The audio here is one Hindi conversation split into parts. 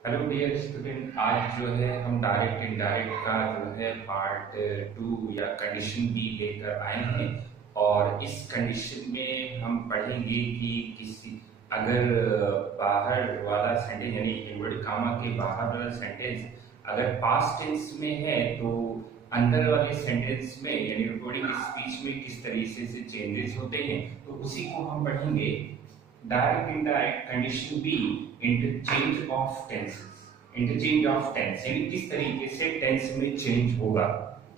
हेलो डियर स्टूडेंट, आज जो है हम डायरेक्ट इनडायरेक्ट का जो है पार्ट टू या कंडीशन बी लेकर आए हैं। और इस कंडीशन में हम पढ़ेंगे कि किसी अगर बाहर वाला सेंटेंस यानी इनवर्टेड कामा के बाहर वाला सेंटेंस अगर पास्ट टेंस में है तो अंदर वाले सेंटेंस में यानी रिकॉर्डिंग स्पीच में किस तरीके से चेंजेस होते हैं, तो उसी को हम पढ़ेंगे। Direct indirect condition B, interchange of tense यानी किस तरीके से टेंस में चेंज होगा।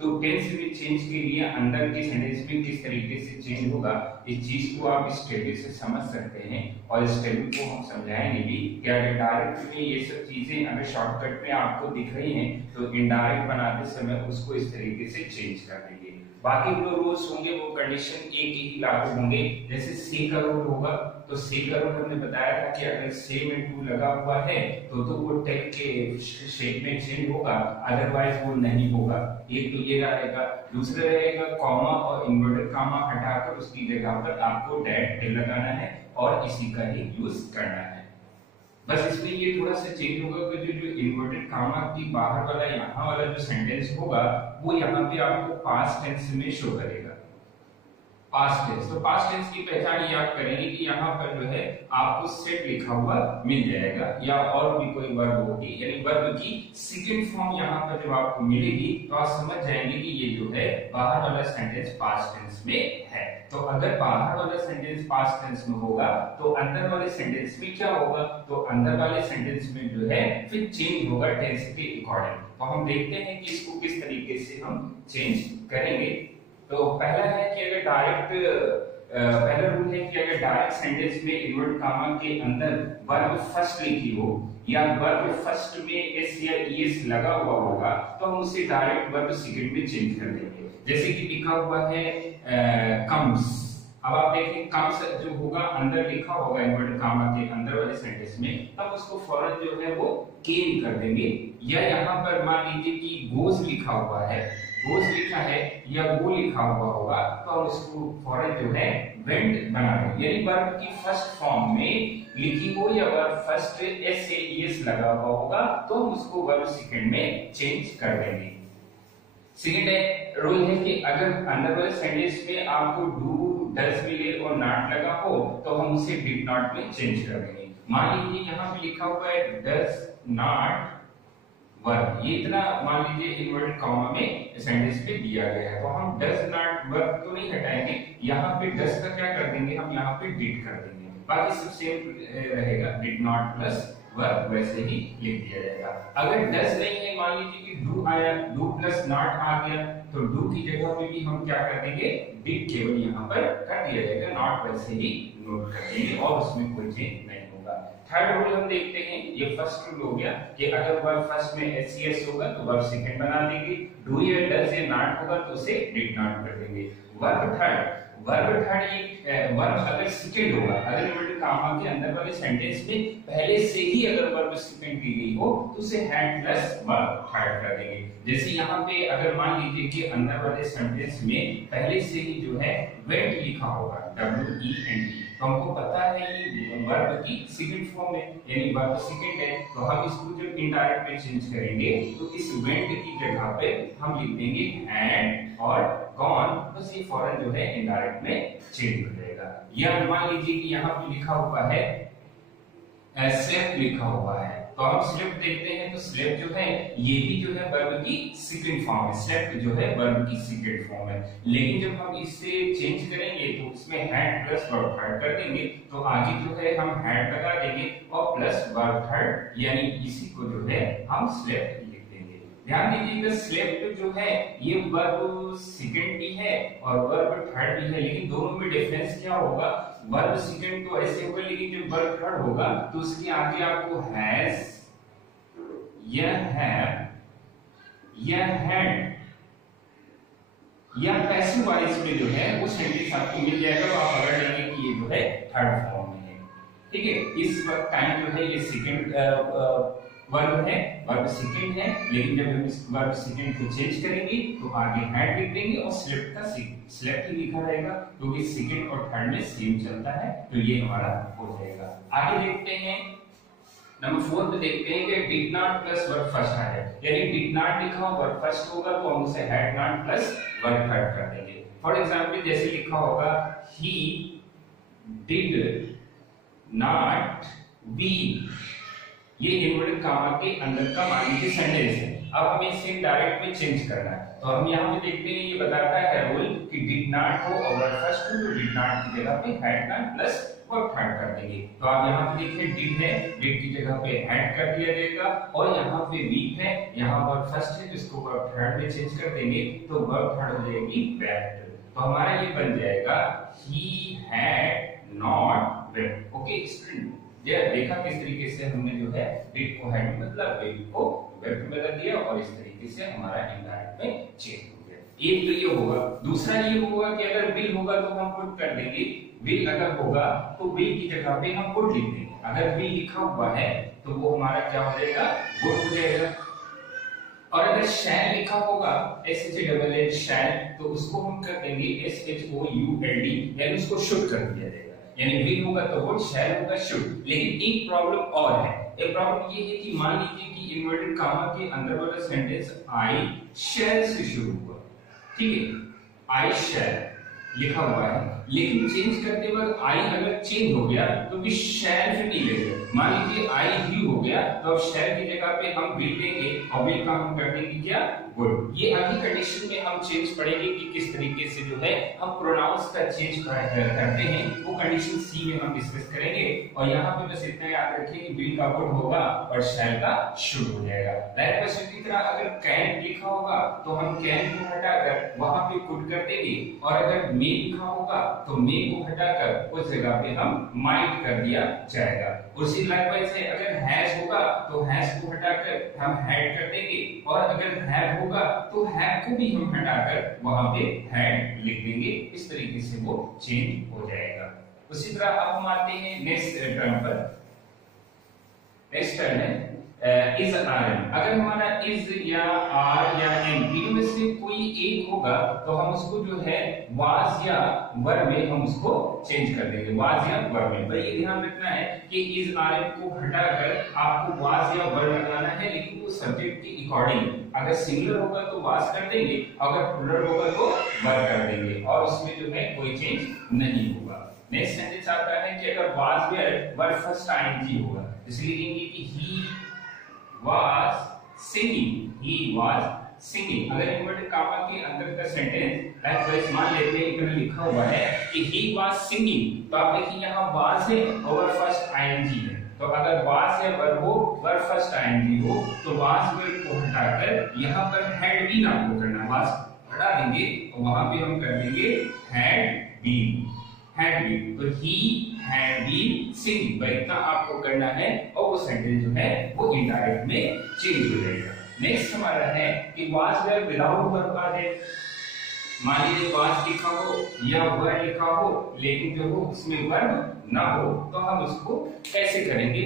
तो टेंस में चेंज के लिए अंदर के सेंटेंस में किस तरीके से चेंज होगा, इस चीज को आप इस टेबल से समझ सकते हैं। और इस टेबल को हम समझाएंगे भी कि अगर डायरेक्ट में ये सब चीजें अगर शॉर्टकट में आपको दिख रही हैं तो इनडायरेक्ट बनाते समय उसको इस तरीके से चेंज कर देंगे। बाकी जो रूल्स होंगे वो कंडीशन ए के ही लागू होंगे। जैसे सी का रूल होगा तो सी का रूल हमने बताया था कि अगर से में टू लगा हुआ है तो वो टेक के शेप में चेंज होगा, अदरवाइज वो नहीं होगा। एक तो ये रहेगा। दूसरा रहेगा कॉमा और इन्वर्टेड कॉमा हटाकर उसकी जगह पर आपको डैट लगाना है और इसी का ही यूज करना है। बस इसमें ये थोड़ा सा चेंज होगा कि जो इन्वर्टेड कॉमा की बाहर वाला यहाँ वाला जो सेंटेंस होगा वो यहाँ पे आपको पास्ट टेंस में शो करेगा। पास्ट टेंस, तो पास्ट टेंस की पहचान याद करेंगे कि यहाँ पर जो है आपको सेट लिखा हुआ मिल जाएगा या और भी कोई वर्ब होगी, यानी वर्ब की सेकंड फॉर्म यहाँ पर जब आपको मिलेगी तो आप समझ जाएंगे कि ये जो है बाहर वाला सेंटेंस पास्ट टेंस में है। तो अगर बाहर वाला सेंटेंस पास्ट टेंस में होगा तो अंदर वाले सेंटेंस में क्या होगा, तो अंदर वाले सेंटेंस में जो है फिर चेंज होगा टेंस के अकॉर्डिंग। तो हम देखते हैं कि इसको किस तरीके से हम चेंज करेंगे। तो पहला है कि अगर पहला रूल है कि अगर डायरेक्ट सेंटेंस में इन्वर्ट कामा के अंदर वर्ब फर्स्ट लिखी हो या वर्ब फर्स्ट में एस या ईएस लगा हुआ होगा तो हम उसे डायरेक्ट वर्ब सेकंड में चेंज कर देंगे। जैसे कि लिखा हुआ है कम्स। अब आप देखें कम्स जो होगा अंदर लिखा होगा इन्वर्टेड कामा के अंदर वाले सेंटेंस में, तब उसको फौरन जो है वो केम कर देंगे। या यहाँ पर मान लीजिए कि गोज लिखा हुआ है, गोज लिखा है या वो लिखा हुआ होगा तो हम इसको फौरन जो है वेंट बना देंगे। यानी वर्ब की फर्स्ट फॉर्म में लिखी हो या verb first S A S लगा हुआ होगा तो हम उसको वर्ब सेकंड में चेंज कर देंगे। सेकंड रूल है कि अगर अंदर वाले सेंटेंस में आपको डू डज मिले और नॉट लगा हो तो हम उसे डिड नॉट में चेंज कर देंगे। मान लीजिए यहाँ पे लिखा हुआ है डज नॉट वर्ब, ये इतना मान लीजिए इन्वर्टेड कॉमा में सेंटेंस पे दिया गया है तो हम डज नॉट वर्ब तो नहीं हटाएंगे, यहाँ पे डज का क्या कर देंगे, हम यहाँ पे डिड कर देंगे। बाकी सब सेम रहेगा, डिड नॉट प्लस वर्ब वैसे ही लिख दिया जाएगा। अगर डज नहीं है, मान लीजिए कि डू आया, डू प्लस नॉट आ गया तो डू की जगह पे भी हम क्या कर देंगे, डिड केवल यहाँ पर कर दिया जाएगा, नॉट वैसे ही नोट कर देंगे और उसमें कोई चेंज नहीं होगा। थर्ड रूल हम देखते हैं, ये फर्स्ट रूल हो गया कि अगर वर्ब फर्स्ट में एस होगा तो वर्ब सेकंड बना देंगे, डू या डज या नॉट होगा तो उसे डिड नॉट कर देंगे। वर्ब थर्ड ये वर्ब अगर सेकंड होगा, अगर इन्वर्टेड कॉमा के अंदर वाले सेंटेंस में पहले से ही अगर वर्ब सेकंड दी गई हो तो उसे हैड प्लस वर्ब थर्ड कर देंगे। जैसे यहाँ पे अगर मान लीजिए कि अंदर वाले सेंटेंस में पहले से ही जो है वेंट लिखा होगा, WENT, तो हमको पता है ये वर्ब की सेकंड फॉर्म है यानी वर्ब सेकंड है, तो हम इसको जब इनडायरेक्ट में चेंज करेंगे तो इस वेंट की जगह पे हम लिख देंगे हैड और गॉन, बस ये फौरन जो है इनडायरेक्ट में चेंज हो जाएगा। या मान लीजिए कि यहाँ पे लिखा हुआ है स्लेप्ट लिखा हुआ है तो हम स्लेप्ट देखते हैं तो स्लेप्ट जो है ये भी जो है वर्ब की सेकंड फॉर्म है, स्लेप्ट जो है वर्ब की सेकंड फॉर्म है। लेकिन जब हम इससे चेंज करेंगे तो उसमें हैड प्लस वर्ब थर्ड कर देंगे तो आगे जो है हम हैड लगा देंगे और प्लस वर्ब थर्ड यानी इसी को जो है हम स्लेप्ट लिख देंगे। ध्यान दीजिएगा स्लेप्ट जो है ये वर्ब सेकंड भी है और वर्ब थर्ड भी है, लेकिन दोनों में डिफरेंस क्या होगा, वर्ब सेकंड तो ऐसे होगा लेकिन जब वर्ब थर्ड होगा तो उसके आगे आपको हैज या हैव या हैड या पैसिव वॉइस में जो है वो सेंटेंस आपको मिल जाएगा तो आप पकड़ लेंगे कि ये जो है थर्ड फॉर्म में है। ठीक है, इस वक्त टाइम जो है ये सेकंड वर्ब है, वर्ब सेकंड है, लेकिन जब हम इस वर्ब सेकंड को चेंज करेंगे तो आगे हैड लिख देंगे और स्लेप्ट का स्लेप्ट ही लिखा रहेगा क्योंकि सेकंड और थर्ड में सेम चलता है तो ये हमारा हो जाएगा। आगे देखते हैं नंबर 4 पे देखते हैं कि did not plus verb first आ जाए, यानी डिड नॉट लिखा हो वर्ब फर्स्ट होगा तो हम उसे had not plus verb third कर देंगे। फॉर एग्जांपल जैसे लिखा होगा ही डिड नॉट बी, ये इन्वर्टेड कॉमा के अंदर का मान लीजिए सेंटेंस है। अब हमें इसे डायरेक्ट में चेंज करना है, तो हम यहाँ पे देखते हैं ये बताता है रूल कि डिड नॉट हो और वर्ब फर्स्ट हो तो डिड नॉट की जगह पे had not plus verb third कर देंगे। तो आप यहाँ पे देखिए डिड है, डिड की जगह पे हैड कर दिया जाएगा, और यहाँ पे वीक है, यहाँ वर्ब फर्स्ट है जिसको वर्ब थर्ड में चेंज कर देंगे तो वर्ब थर्ड हो जाएगी वेप्ट। तो हमारा ये बन जाएगा he had not wept. Okay student, ये देखा किस तरीके से हमने जो है डिड को हैड में बदला, वेप्ट को वेप्ट में बदल दिया, और इस तरीके से हमारा इनडायरेक्ट में चेंज हो गया। एक तो ये होगा। दूसरा ये होगा कि अगर विल होगा तो हम पुट कर देंगे, विल अगर होगा तो विल की जगह पे हम वुड लिख देंगे। अगर विल लिखा हुआ है तो वो हमारा क्या हो जाएगा, वुड हो जाएगा। और अगर शैल लिखा होगा SHLL शैल, तो उसको हम कर देंगे SHOULD, यानी उसको शुड कर दिया जाएगा। यानी विल होगा तो वुड, शैल होगा शुड। लेकिन एक प्रॉब्लम और है, एक प्रॉब्लम ये है कि मान लीजिए कि इन्वर्टेड कॉमा के अंदर वाला सेंटेंस आई शैल से शुरू हुआ, ठीक है, आई शैल लिखा हुआ है, लेकिन चेंज करते वक्त आई अगर चेंज हो गया तो भी शैल फिर नहीं लेंगे। मान लीजिए आई ही हो गया तो अब शैल की जगह पे हम विल लेंगे और विल का हम कर देंगे क्या, वुड। ये अभी कंडीशन में हम चेंज पढ़ेंगे कि किस तरीके से जो है हम प्रोनाउंस का चेंज करते हैं, वो कंडीशन सी में हम डिस्कस करेंगे। और यहाँ पे बस इतना याद रखिए कि विल का वुड होगा और शैल का शुड हो जाएगा। लाइक की तरह अगर कैन लिखा होगा तो हम कैन को हटाकर वहां पे कुड कर देंगे, और अगर मे लिखा होगा तो मे को हटाकर उस जगह पे हम माइट कर दिया जाएगा। उसी लाइकवाइज है, अगर हैज होगा तो हैज को हटाकर हम हैड कर देंगे, और अगर हैव होगा तो हैव को भी हम हटाकर वहां पे हैड लिख देंगे। इस तरीके से वो चेंज हो जाएगा। उसी तरह अब हम आते हैं नेक्स्ट टर्म पर। नेक्स्ट टर्म है इज आर एम। अगर हमारा इज या आर या एम तीनों में से कोई एक होगा तो हम उसको जो है वाज या वर में हम उसको चेंज कर देंगे, वाज या वर में। भाई ये ध्यान रखना है कि इज आर एम को हटाकर आपको वाज या वर लगाना है, लेकिन वो सब्जेक्ट के अकॉर्डिंग। अगर सिंगुलर होगा तो वाज कर देंगे, अगर प्लूरल होगा तो वर कर देंगे, और उसमें जो है कोई चेंज नहीं होगा। नेक्स्ट सेंटेंस आता है कि अगर was were were first ING होगा, इसलिए लिखेंगे कि ही was singing, he was singing। अगर इन्वर्टेड कॉमा के अंदर का सेंटेंस लाइक मान लेते हैं इधर लिखा हुआ है कि he was singing, तो आप देखिए यहाँ was है और वर्ब फर्स्ट आईएनजी है। तो अगर was या वर्ब हो, वर्ब फर्स्ट आईएनजी हो, तो was वर्ब को हटाकर यहाँ पर had been आपको करना है, was हटा देंगे और वहां पे हम कर देंगे had been, had been। तो he had been singing, भाई इतना आपको करना है और वो सेंटेंस जो है वो इनडायरेक्ट में चेंज हो जाएगा। नेक्स्ट हमारा है कि was were विदाउट वर्ब आ जाए। मान लीजिए was लिखा हो या were लिखा हो, लेकिन जो हो उसमें वर्ब ना हो, तो हम उसको कैसे करेंगे।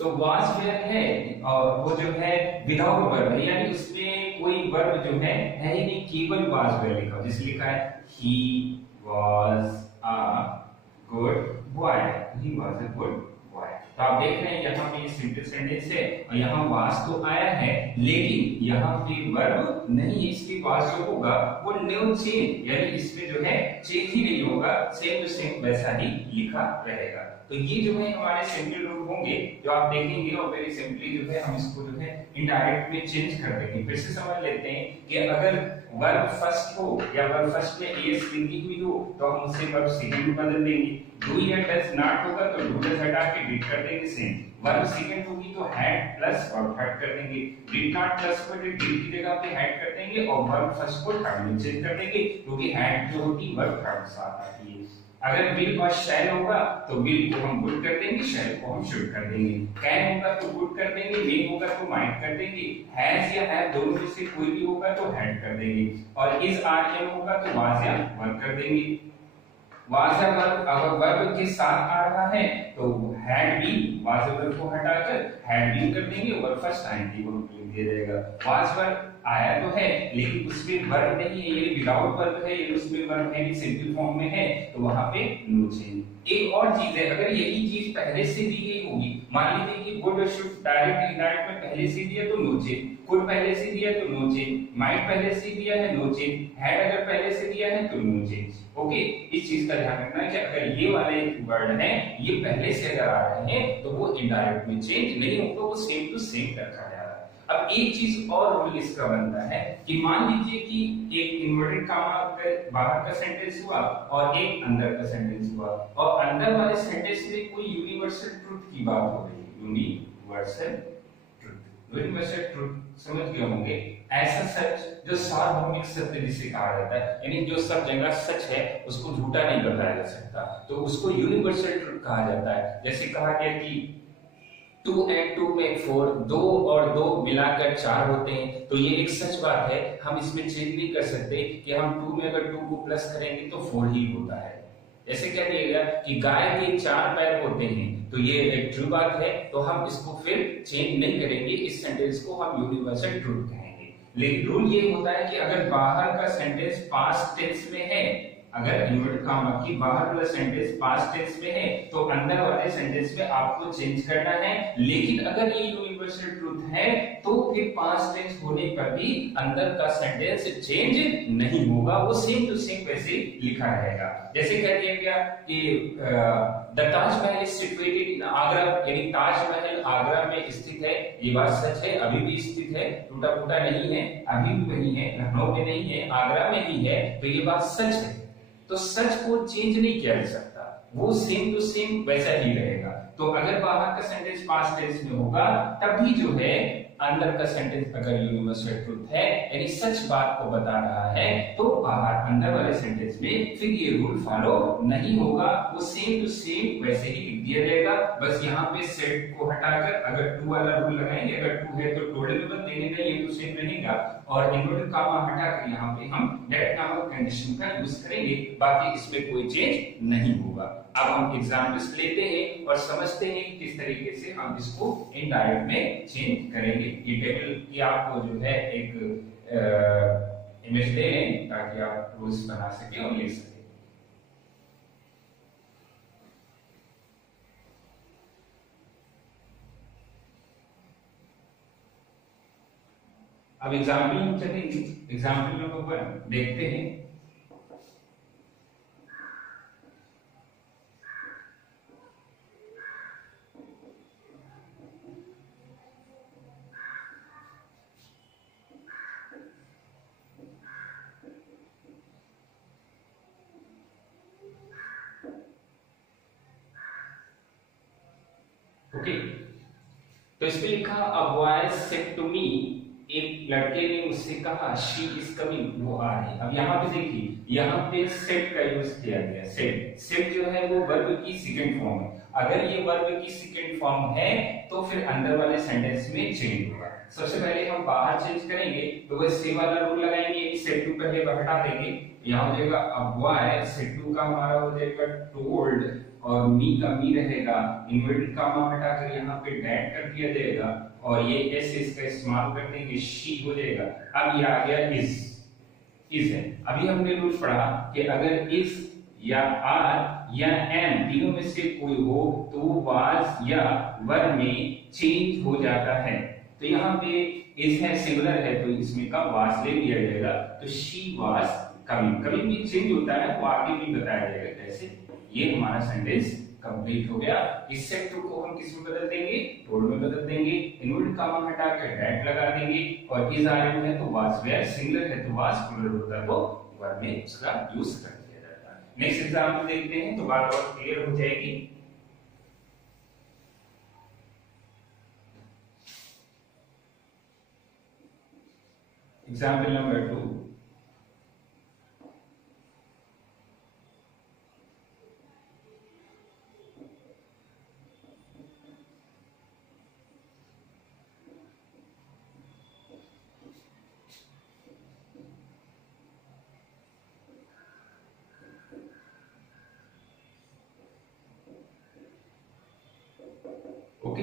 तो was were है और वो जो है विदाउट वर्ब है, यानी उसमें कोई वर्ब जो है ही नहीं, केवल was were लिखा हो। जैसे लिखा है he was a good boy, he was a good boy। तो आप देख रहे हैं यहाँ पे ये सिंपल सेंटेंस है और यहाँ was तो आया है, लेकिन यहाँ पे वर्ब नहीं है, इसके was जो होगा वो नो चेंज, यानी इसमें जो है चेंज ही नहीं होगा, सेम टू सेम वैसा ही लिखा रहेगा। तो ये जो है हमारे सिंपल रूल होंगे जो आप देखेंगे, और वेरी सिंपली जो है हम इसको जो है इनडायरेक्ट में चेंज कर देंगे। फिर से समझ लेते हैं कि अगर वर्ब फर्स्ट हो या वर्ब फर्स्ट में एस लिखी हुई हो तो हम उसे वर्ब सेकंड में बदल देंगे। डू या डज नॉट होगा तो डू डज हटा के डिड कर देंगे सेम। वर्ब सेकंड होगी तो हैड प्लस वर्ब थर्ड कर देंगे। डिड नॉट प्लस को डिड की जगह पे हैड कर देंगे और वर्ब फर्स्ट को थर्ड में चेंज कर देंगे, क्योंकि हैड जो होगी वर्ब थर्ड के साथ आती है। अगर विल और शैल होगा तो विल को हम वुड कर देंगे, शैल को हम शुड कर देंगे। कैन होगा तो वुड कर देंगे, मे होगा तो माइट कर देंगे। हैज या हैव दोनों में से कोई भी होगा तो हैड कर देंगे, और इज आर एम होगा तो वाज या वर कर देंगे। वाज या वर अगर वर्ब के साथ आ रहा है तो हैड बीन, वाज या वर को हटाकर हैड बीन कर देंगे, वर्ब फर्स्ट आईएनजी को लिख दिया जाएगा। वाज वर आया तो है लेकिन उसमें वर्ब नहीं है, ये विदाउट वर्ब है, ये उसमें वर्ब है सिंपल फॉर्म में है, तो वहां पे नो चेंज। एक और चीज है, अगर यही चीज पहले से दी गई होगी, मान लीजिए कि वुड शुड डायरेक्ट इनडायरेक्ट में पहले से दिया तो नो चेंज, कुड पहले से दिया तो नो चेंज, माइट पहले से दिया है नो चेंज, हैड अगर पहले से दिया है तो नो चेंज। ओके, इस चीज का ध्यान रखना है कि अगर ये वाले वर्ड हैं ये पहले से अगर आ रहे हैं तो वो इनडायरेक्ट में चेंज नहीं होगा, वो सेम टू सेम रखा जा रहा है। अब एक चीज और रूल इसका बनता है कि मान लीजिए कि एक इन्वर्टेड कामा बाहर का सेंटेंस हुआ और एक अंदर का सेंटेंस हुआ, और अंदर वाले सेंटेंस में कोई यूनिवर्सल ट्रुथ की बात हो रही है, यूनिवर्सल ट्रुथ समझ गए होंगे, ऐसा सच जो सार्वभौमिक सत्य जिसे कहा जाता है, यानी जो सब जगह सच है उसको झूठा नहीं बताया जा सकता, तो उसको यूनिवर्सल ट्रुथ कहा जाता है। जैसे कहा गया कि 2 and 2 make 4, 2 और 2 मिलाकर 4 होते हैं, तो ये एक सच बात है, हम इसमें चेंज नहीं कर सकते कि हम 2 में अगर 2 को प्लस करेंगे तो 4 ही होता है। ऐसे कह दिएगा कि गाय के 4 पैर होते हैं, तो ये एक ट्रू बात है, तो हम इसको फिर चेंज नहीं करेंगे, इस सेंटेंस को हम यूनिवर्सल ट्रूथ कहेंगे। लेकिन रूल ये होता है कि अगर बाहर का सेंटेंस पास्ट टेंस में है, अगर इन्वर्टेड कामा की बाहर वाला सेंटेंस पास्ट टेंस में है तो अंदर वाले सेंटेंस में आपको चेंज करना है, लेकिन अगर ये यूनिवर्सल ट्रूथ है तो फिर पास्ट टेंस होने पर भी अंदर का सेंटेंस चेंज नहीं होगा, वो सेम टू सेम वैसे लिखा रहेगा। जैसे कह दिया गया कि the Taj Mahal is situated in Agra, यानी ताजमहल आगरा में स्थित है, ये बात सच है, अभी भी स्थित है, टूटा फूटा नहीं है, अभी भी वही है, लखनऊ में नहीं है, आगरा में ही है, तो ये बात सच है। तो सच को चेंज नहीं किया जा सकता, वो सेम टू सेम वैसा ही रहेगा। तो अगर बाहर का सेंटेंस पास्ट टेंस में होगा तभी जो है अंदर का सेंटेंस अगर यूनिवर्सल ट्रूथ है, यानी सच बात को बता रहा है, तो बाहर अंदर वाले सेंटेंस में फिर ये रूल फॉलो नहीं होगा, वो सेम टू सेम वैसे ही लिख दिया जाएगा। बस यहाँ पे सेट को हटाकर अगर 2 वाला रूल लगाएंगे, अगर 2 है तो टोटल में बदल देंगे, नहीं है तो सेम रहेगा, और इन्वर्टेड कामा हटाकर यहाँ पे हम दैट नामक कंडीशन का यूज करेंगे, बाकी इसमें कोई चेंज नहीं होगा। अब हम एग्जांपल्स लेते हैं और समझते हैं किस तरीके से हम इसको इनडायरेक्ट में चेंज करेंगे। ये टेबल की आपको जो है एक इमेज दे लें ताकि आप रोज बना सके और लिख सके। अब एग्जाम्पल हम चलेंगे, एग्जाम्पल नंबर 1 देखते हैं। ओके, तो इसमें लिखा a boy said to me, एक लड़के ने मुझसे कहा शी इज कमिंग, वो आ रही है। अब यहाँ पे देखिए, यहाँ पे सेड का यूज किया गया, सेड जो है वो वर्ब की सेकंड फॉर्म है, अगर ये वर्ब की सेकंड फॉर्म है तो फिर अंदर वाले सेंटेंस में चेंज होगा। सबसे पहले हम बाहर चेंज करेंगे तो वह से वाला रूल लगाएंगे, सेड टू पहले हटा देंगे, यहाँ हो जाएगा अ बॉय, सेड टू का हमारा हो जाएगा टोल्ड, और मी का मी रहेगा, इन्वर्टेड कामा हटाकर यहाँ पे डैट कर दिया जाएगा, और ये एस इसका इस्तेमाल कर देंगे, शी हो जाएगा। अब ये आ गया इज है। अभी हमने रूल पढ़ा कि अगर इज या आर या एम तीनों में से कोई हो तो वाज या वर में चेंज हो जाता है। तो यहाँ पे इज है, सिंगुलर है, तो इसमें का वाज ले लिया जाएगा, तो शी वाज कमिंग, कभी भी चेंज होता है वो आगे भी बताया जाएगा कैसे। ये हमारा सेंटेंस कंप्लीट हो गया। इस सेट टू को हम किस में बदल देंगे, टोल्ड में बदल देंगे, इन्वर्टेड कामा हटाकर दैट लगा देंगे, और इज आर है तो वाज वेयर, सिंगुलर है तो वाज, प्लूरल होता है तो वर में उसका यूज कर दिया जाता है। नेक्स्ट एग्जांपल देखते हैं तो बात और क्लियर हो जाएगी। एग्जांपल नंबर 2, ओके,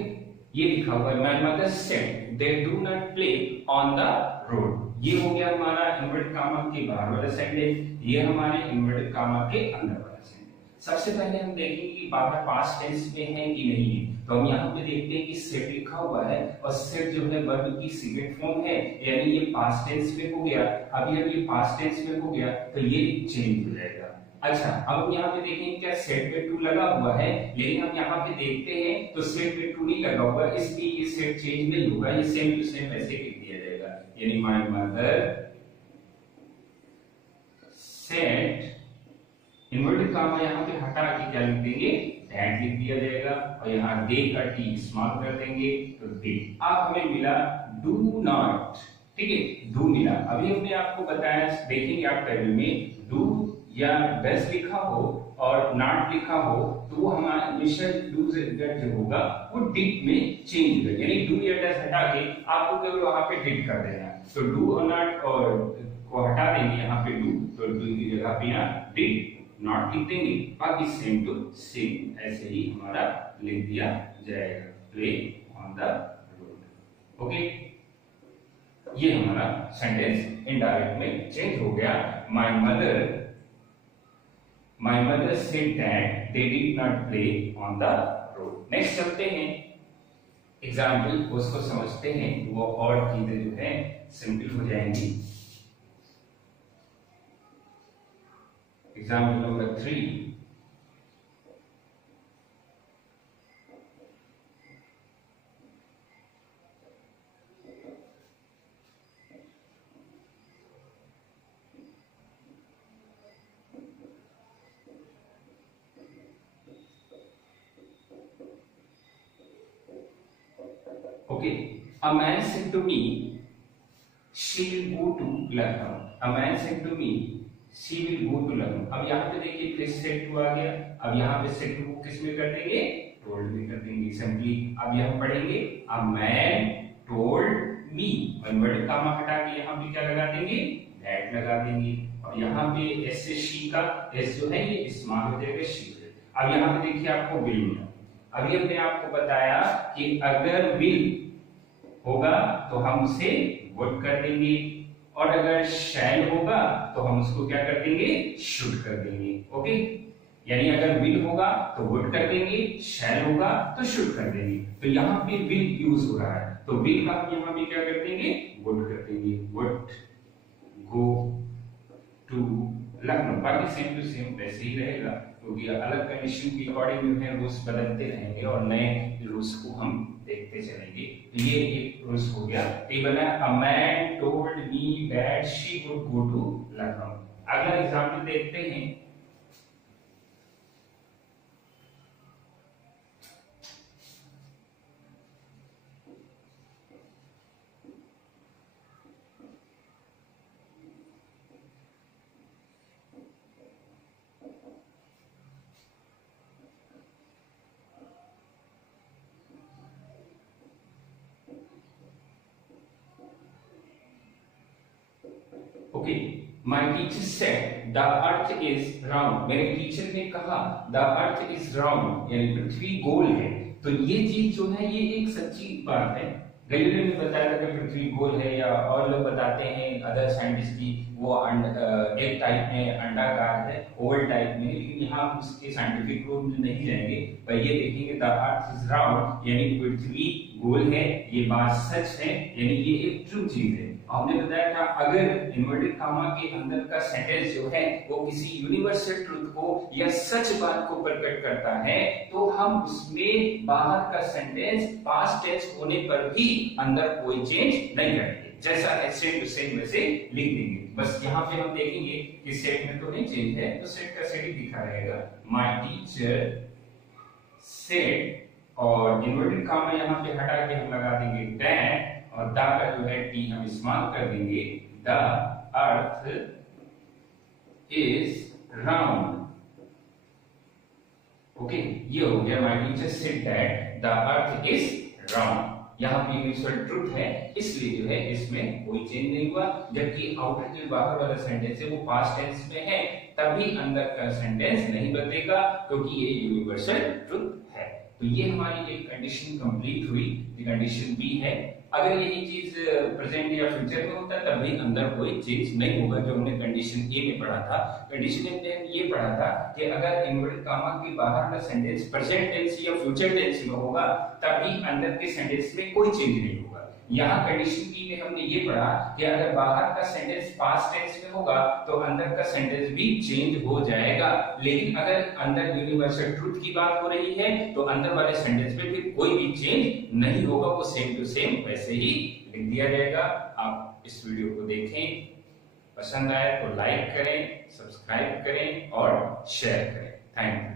ये लिखा हुआ है my mother said they do not play on the road, ये हो गया हमारा इन्वर्टेड कामा के बाहर वाला सेंटेंस, ये हमारे इन्वर्टेड कामा के अंदर वाला सेंटेंस। सबसे पहले हम देखेंगे कि बाहर पास्ट टेंस में है कि नहीं है। तो हम यहाँ पे देखते हैं कि सेट लिखा हुआ है और सेट जो है वर्ब की सेकंड फॉर्म है, यानी ये पास्ट टेंस में हो गया। अभी अब ये पास्ट टेंस में हो गया तो ये चेंज हो जाएगा। अच्छा, अब हम यहाँ पे देखेंगे क्या सेट पे टू लगा हुआ है, लेकिन हम यहाँ पे देखते हैं तो सेट पे टू नहीं लगा हुआ, इसलिए ये सेट चेंज नहीं होगा, ये सेम टू सेम ऐसे लिख दिया जाएगा। यानी my mother said, inverted comma यहाँ पे हटा के क्या लिख देंगे, दैट लिख दिया जाएगा, और यहाँ दे का टी स्मॉल कर देंगे तो दे। अब हमें मिला डू नॉट, ठीक है, डू मिला। अभी हमने आपको बताया, देखेंगे आप टेबल में डू या डस लिखा हो और नॉट लिखा हो तो वो हमारा इनिशियल डू से जो होगा वो डिड में चेंज होगा। यानी डू या डस हटा के आपको केवल वहां पे डिड कर देना है। तो डू और नॉट और को हटा देंगे यहाँ पे डू, तो डू की जगह पे यहाँ डिड नॉट लिख देंगे, बाकी सेम टू सेम ऐसे ही हमारा लिख दिया जाएगा, play on the road. Okay, ये हमारा सेंटेंस इनडायरेक्ट में चेंज हो गया। My mother said that they did not play on the road. Next चलते हैं एग्जाम्पल, उसको समझते हैं, वो और चीजें जो है सिंपल हो जाएंगी। Example number 3, okay, a man said to me she will go to Lucknow. A man said to me she will go to Lucknow. अब यहाँ पे देखिए फिर सेट टू आ गया। अब यहाँ पे सेट टू किस में कर देंगे, टोल्ड में कर देंगे सिंपली। अब यहाँ पढ़ेंगे a man told me, inverted comma हटा के यहाँ पे क्या लगा देंगे, दैट लगा देंगे, और यहाँ पे एस से शी का एस जो है ये स्मॉल हो जाएगा शी से। अब यहाँ पे देखिए आपको विल मिला। अभी हमने आपको बताया कि अगर विल होगा तो हम उसे वुड कर देंगे, और अगर शैल होगा तो हम उसको क्या कर देंगे, शुड कर देंगे। ओके, यानी अगर विल होगा तो वुड कर देंगे, शैल होगा तो शुड कर देंगे। तो यहाँ पे विल यूज हो रहा है, तो विल का हम यहाँ पे क्या कर देंगे, वुड कर देंगे। वुड गो टू लखनऊ, बाकी सेम टू सेम वैसे ही रहेगा, क्योंकि अलग कंडीशन के अकॉर्डिंग जो है रूल्स बदलते रहेंगे और नए रूल्स को हम देखते चलेंगे। तो ये एक रूल्स हो गया। टेबल है a man told me that she would go to Lucknow. अगला एग्जांपल देखते हैं। Okay, my teacher said the earth is round. मेरे टीचर ने कहा द अर्थ इज राउंड, यानी पृथ्वी गोल है। तो ये चीज जो है ये एक सच्ची बात है। गैलीलियो ने बताया था कि पृथ्वी गोल है, या और लोग बताते हैं अदर साइंटिस्ट की वो एक टाइप में अंडाकार है, ओवल टाइप में, लेकिन यहाँ हम उसके साइंटिफिक रूप में नहीं जाएंगे, पर ये देखेंगे द अर्थ इज राउंड यानी पृथ्वी गोल है, ये बात सच है, यानी ये एक ट्रू चीज है। हमने बताया था अगर इन्वर्टेड कामा के अंदर का सेंटेंस जो है वो किसी यूनिवर्सल ट्रुथ को या सच बात को प्रकट करता है तो हम उसमें बाहर का सेंटेंस पास्ट टेंस होने पर भी अंदर कोई चेंज नहीं करेंगे, जैसा है सेम टू सेम वैसे लिख देंगे। बस यहाँ पे हम देखेंगे कि सेट में तो नहीं चेंज है, तो सेट का सेट ही दिखा रहेगा। माय टीचर सेड, और इन्वर्टेड कामा यहाँ पे हटा के हम लगा देंगे दैट, और द का जो है टी हम इस्तेमाल कर देंगे। The earth is round. Okay, ये हो गया my teacher said that the earth is round. यहाँ पे यूनिवर्सल ट्रुथ है, इसलिए जो है इसमें कोई चेंज नहीं हुआ, जबकि आउटर जो बाहर वाला सेंटेंस है वो पास्ट टेंस में है, तभी अंदर का सेंटेंस नहीं बदलेगा क्योंकि ये यूनिवर्सल ट्रुथ है। तो ये हमारी एक कंडीशन कंप्लीट हुई, कंडीशन बी है। अगर यही चीज प्रेजेंट या फ्यूचर में होता तब भी अंदर कोई चेंज नहीं होगा। जो हमने कंडीशन ए में पढ़ा था, कंडीशन ए में ये पढ़ा था कि अगर इन्वर्टेड कॉमा के बाहर का सेंटेंस प्रेजेंट टेंस या फ्यूचर टेंस में होगा तभी अंदर के सेंटेंस में कोई चेंज नहीं होगा। यहाँ कंडीशन बी में हमने ये पढ़ा कि अगर बाहर का सेंटेंस पास्ट टेंस में होगा तो अंदर का सेंटेंस भी चेंज हो जाएगा। लेकिन अगर अंदर यूनिवर्सल ट्रूथ की बात हो रही है तो अंदर वाले सेंटेंस में फिर कोई भी चेंज नहीं होगा, वो सेम टू सेम वैसे ही लिख दिया जाएगा। आप इस वीडियो को देखें, पसंद आए तो लाइक करें, सब्सक्राइब करें और शेयर करें। Thank you.